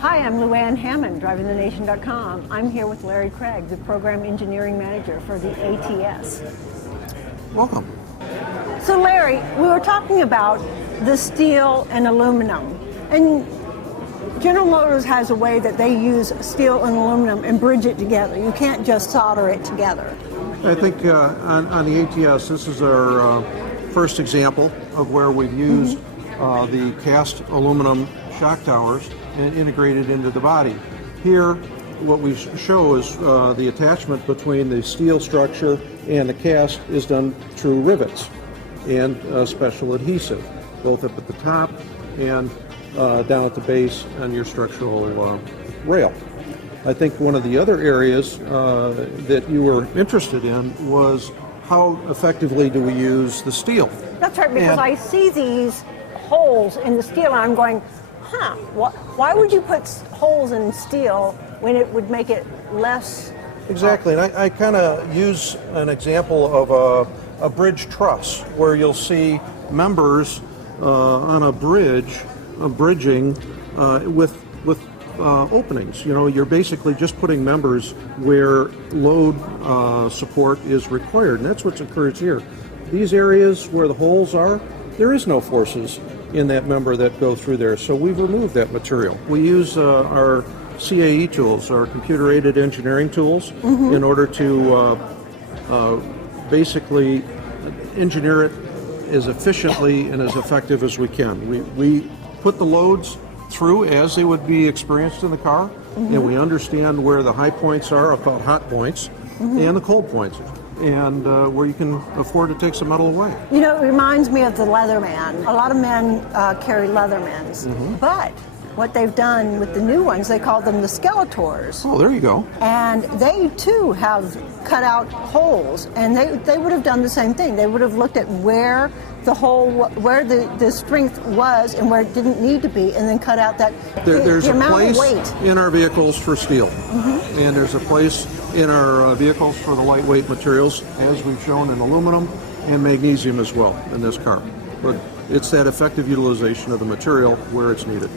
Hi, I'm Luann Hammond, DrivingTheNation.com. I'm here with Larry Craig, the Program Engineering Manager for the ATS. Welcome. So Larry, we were talking about the steel and aluminum. And General Motors has a way that they use steel and aluminum and bridge it together. You can't just solder it together. I think on the ATS, this is our first example of where we've used the cast aluminum shock towers and integrated into the body. Here, what we show is the attachment between the steel structure and the cast is done through rivets and special adhesive, both up at the top and down at the base on your structural rail. I think one of the other areas that you were interested in was how effectively do we use the steel? That's right, because I see these holes in the steel and I'm going, why would you put holes in steel when it would make it less? Exactly, and I kind of use an example of a bridge truss where you'll see members on a bridge, bridging with openings. You know, you're basically just putting members where load support is required, and that's what's occurs here. These areas where the holes are, there is no forces in that member that go through there, so we've removed that material. We use our CAE tools, our computer-aided engineering tools, in order to basically engineer it as efficiently and as effective as we can. We put the loads through as they would be experienced in the car, and we understand where the high points are, called hot points, and the cold points, and where you can afford to take some metal away. You know, it reminds me of the Leatherman. A lot of men carry Leathermans, but what they've done with the new ones, they call them the Skeletors. Oh, there you go. And they too have cut out holes, and they would have done the same thing. They would have looked at where the hole, where the strength was and where it didn't need to be, and then cut out that there's the a amount place of weight. In our vehicles for steel, and there's a place in our vehicles for the lightweight materials, as we've shown in aluminum and magnesium as well in this car. But it's that effective utilization of the material where it's needed.